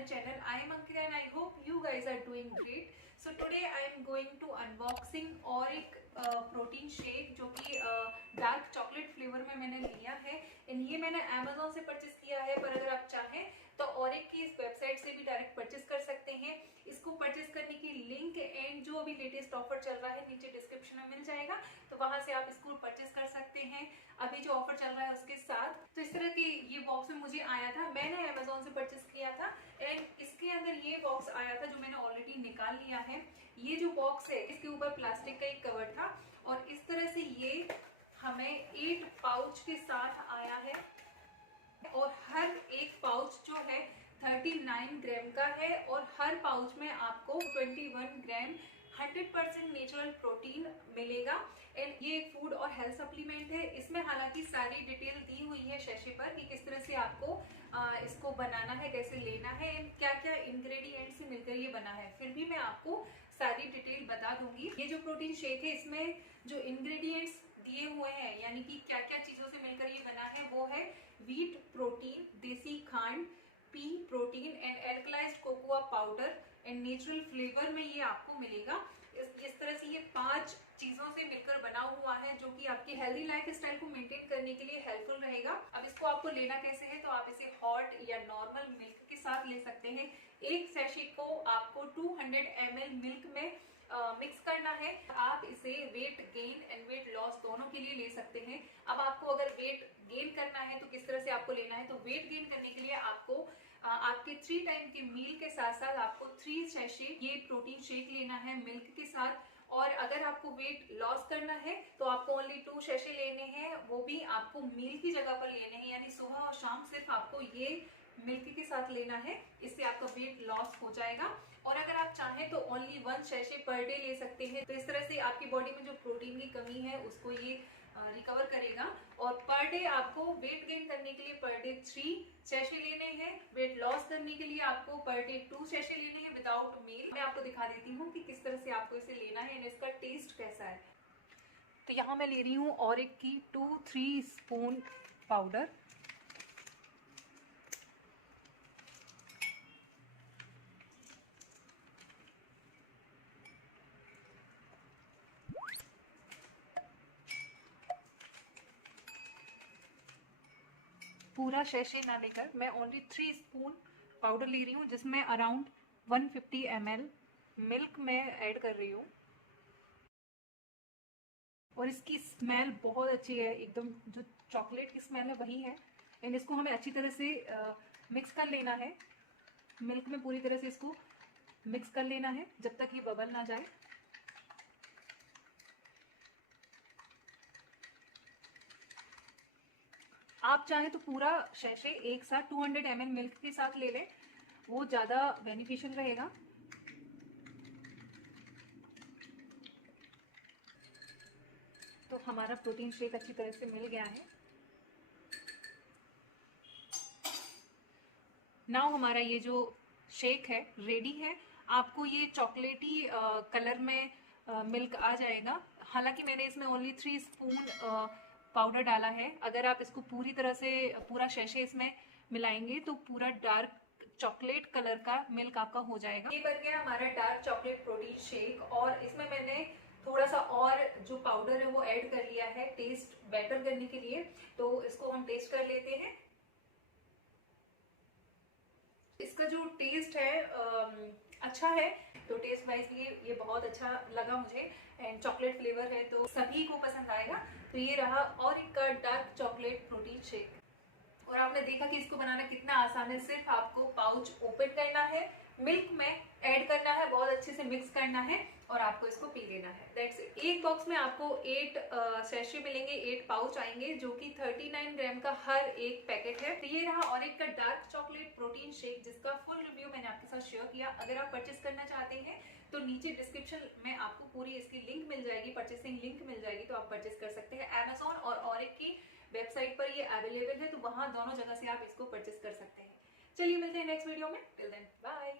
my channel. I am Ankita and I hope you guys are doing great. So today I am going to unboxing और एक protein shake जो कि dark chocolate flavour में मैंने लिया है। ये मैंने Amazon से परचेस किया है, पर अगर आप चाहें तो औरिक की इस वेबसाइट से भी डायरेक्ट परचेस कर सकते हैं। इसको परचेस करने की लिंक एंड जो अभी लेटेस्ट ऑफर चल रहा है नीचे डिस्क्रिप्शन में मिल जाएगा, तो वहां से आप इसको परचेस कर सकते हैं अभी जो ऑफर चल रहा है उसके साथ। तो इस तरह की ये बॉक्स में मुझे आया था, मैंने Amazon से परचेस किया था एंड इसके अंदर ये बॉक्स आया था जो मैंने ऑलरेडी निकाल लिया है। ये जो बॉक्स है इसके ऊपर प्लास्टिक का एक कवर था और इस तरह से ये हमें 8 पाउच के साथ आया है और हर एक पाउच जो है 39 ग्राम का है और हर पाउच में आपको 21 ग्राम 100% नेचुरल प्रोटीन मिलेगा। एंड ये एक फूड और हेल्थ सप्लीमेंट है। इसमें हालांकि सारी डिटेल दी हुई है शैशे पर कि किस तरह से आपको इसको बनाना है, कैसे लेना है, क्या क्या इंग्रेडिएंट से मिलकर ये बना है। फिर भी मैं आपको सारी डिटेल बता दूंगी। ये जो प्रोटीन शेक है इसमें जो इंग्रेडिएंट्स दिए हुए हैं यानी कि क्या क्या चीजों से मिलकर ये बना है वो है व्हीट प्रोटीन, देसी खांड, pea protein and alkalized cocoa powder and natural flavour में ये आपको मिलेगा। इस तरह से ये 5 चीजों से मिलकर बना हुआ है जो कि आपकी हेल्दी लाइफ स्टाइल को मेंटेन करने के लिए हेल्पफुल रहेगा। अब इसको आपको लेना कैसे है, तो आप इसे हॉट या नॉर्मल मिल्क के साथ ले सकते हैं। एक सैशे को आपको 200 ml मिल्क में मिक्स करना है। आप इसे weight gain and weight loss दोनों के लिए ले सकते हैं। अब आपको अगर वेट गेन करना है तो किस तरह से आपको लेना है, तो वेट गेन करने के लिए आपको आपके 3 टाइम के मील के साथ साथ आपको 3 सैशे ये प्रोटीन शेक लेना है मिल्क के साथ। और अगर आपको वेट लॉस करना है तो आपको ओनली 2 सैशे लेने हैं, वो भी आपको मील की जगह पर लेने हैं, यानी सुबह और शाम सिर्फ आपको ये मिल्क के साथ लेना है। इससे आपका वेट लॉस हो जाएगा। और अगर आप चाहें तो ओनली 1 सैशे पर डे ले सकते हैं। तो इस तरह से आपकी बॉडी में जो प्रोटीन की कमी है उसको ये रिकवर करेगा। और पर डे आपको वेट गेन करने के लिए पर डे 3 सैशे लेने हैं, वेट लॉस करने के लिए आपको पर डे 2 सैशे लेने हैं विदाउट मील। मैं आपको दिखा देती हूँ कि किस तरह से आपको इसे लेना है और इसका टेस्ट कैसा है। तो यहाँ मैं ले रही हूँ औरिक की 2-3 स्पून पाउडर, पूरा सैशे ना लेकर मैं ओनली 3 स्पून पाउडर ले रही हूँ जिसमें अराउंड 150 ml मिल्क में ऐड कर रही हूँ। और इसकी स्मेल बहुत अच्छी है, एकदम जो चॉकलेट की स्मेल है वही है। एंड इसको हमें अच्छी तरह से मिक्स कर लेना है, मिल्क में पूरी तरह से इसको मिक्स कर लेना है जब तक ये बबल ना जाए। आप चाहें तो पूरा सैशे एक साथ 200 ml मिल्क के साथ ले लें, वो ज्यादा बेनिफिशियल रहेगा। तो हमारा प्रोटीन शेक अच्छी तरह से मिल गया है। नाउ हमारा ये जो शेक है रेडी है। आपको ये चॉकलेटी कलर में मिल्क आ जाएगा। हालांकि मैंने इसमें ओनली 3 स्पून पाउडर डाला है। अगर आप इसको पूरी तरह से पूरा सैशे इसमें मिलाएंगे तो पूरा डार्क चॉकलेट कलर का मिल्क आपका हो जाएगा। ये बन गया हमारा डार्क चॉकलेट प्रोटीन शेक और इसमें मैंने थोड़ा सा और जो पाउडर है वो ऐड कर लिया है टेस्ट बेटर करने के लिए। तो इसको हम टेस्ट कर लेते हैं। इसका जो टेस्ट है अच्छा है, तो टेस्ट वाइज भी ये बहुत अच्छा लगा मुझे एंड चॉकलेट फ्लेवर है तो सभी को पसंद आएगा। तो ये रहा औरिक का डार्क चॉकलेट प्रोटीन शेक। और आपने देखा कि इसको बनाना कितना आसान है। सिर्फ आपको पाउच ओपन करना है, मिल्क में ऐड करना है, बहुत अच्छे से मिक्स करना है और आपको इसको पी लेना है। That's it. एक बॉक्स में आपको 8 सैशे मिलेंगे, 8 पाउच आएंगे जो कि 39 ग्राम का हर एक पैकेट है। तो ये रहा औरिक का डार्क चॉकलेट प्रोटीन शेक जिसका फुल रिव्यू मैंने आपके साथ शेयर किया। अगर आप परचेस करना चाहते हैं तो नीचे डिस्क्रिप्शन में आपको पूरी इसकी लिंक मिल जाएगी, परचेसिंग लिंक मिल जाएगी, तो आप परचेस कर सकते हैं। Amazon और औरिक की वेबसाइट पर ये अवेलेबल है, तो वहां दोनों जगह से आप इसको परचेस कर सकते हैं। चलिए मिलते हैं नेक्स्ट वीडियो में। Till then bye.